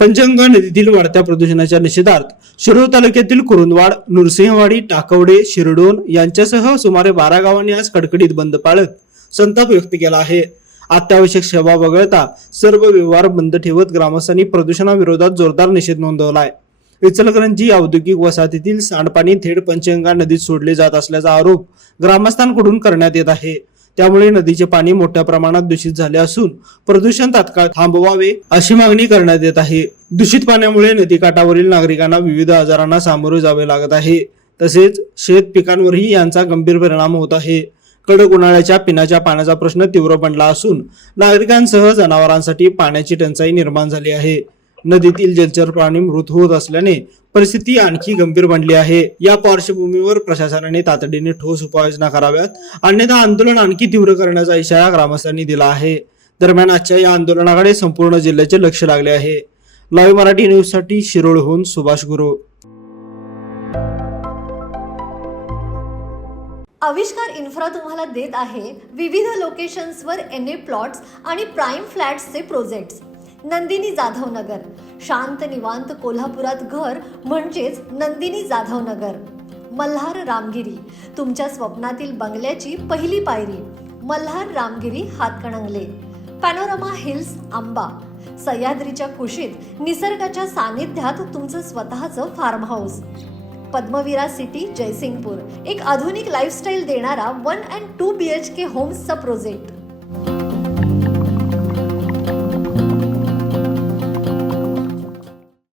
पंचगंगा नदीतील वाढत्या प्रदूषणाच्या निषेधार्थ शिरोळ तालुक्यातील कुरुंदवाड, नृसिंहवाडी, टाकवडे, शिरडोन यांच्यासह सुमारे 12 गावांनी आज कडकडीत बंद पाळत संताप व्यक्त केला आहे. अत्यावश्यक सेवा वगळता सर्व व्यवहार बंद ठेवत ग्रामस्थांनी प्रदूषणाविरोधात जोरदार निषेध नोंदवलाय. इचलकरंजी औद्योगिक वसाहतीतील सांडपाणी थेट पंचगंगा नदीत सोडले जात असल्याचा आरोप ग्रामस्थांकडून करण्यात येत आहे. त्यामुळे नदीचे पाणी मोठ्या प्रमाणात दूषित झाले असून प्रदूषण तात्काळ थांबवावे अशी मागणी करण्यात येत आहे. दूषित पाण्यामुळे नदीकाठावरील नागरिकांना विविध आजारांना सामोरे जावे लागत आहे. तसेच शेत पिकांवरही यांचा गंभीर परिणाम होत आहे. कडक उन्हाळ्याच्या पिण्याच्या पाण्याचा प्रश्न तीव्र बनला असून नागरिकांसह जनावरांसाठी पाण्याची टंचाई निर्माण झाली आहे. नदीतील जलचर प्राणी मृत होत असल्याने परिस्थिती आणखी गंभीर बनली आहे. या पार्श्वभूमीवर प्रशासनाने तातडीने ठोस उपाययोजना कराव्यात, अन्यथा आंदोलन आणखी तीव्र करण्याचा इशारा ग्रामस्थांनी दिला आहे. दरम्यान आजच्या या आंदोलनाकडे संपूर्ण जिल्ह्याचे लक्ष लागले आहे. लाईव्ह मराठी न्यूज साठी शिरोळहून सुभाष गुरु. आविष्कार इन्फ्रा तुम्हाला देत आहे विविध लोकेशन्सवर एनए प्लॉट्स आणि प्राइम फ्लॅट्सचे प्रोजेक्ट्स. नंदिनी जाधव नगर, शांत निवांत कोल्हापुरात घर म्हणजेच नंदिनी जाधव नगर. मल्हार रामगिरी, तुमच्या स्वप्नातील बंगल्याची पहिली पायरी. मल्हार रामगिरी हातकणंगले. पॅनोरामा हिल्स आंबा, सह्याद्रीच्या कुशीत निसर्गाच्या सानिध्यात तुमचं स्वतःचं farm house. Padmavira city Jaysingpur, एक आधुनिक लाईफस्टाईल देणारा 1 and 2 BHK होम्सचा प्रोजेक्ट.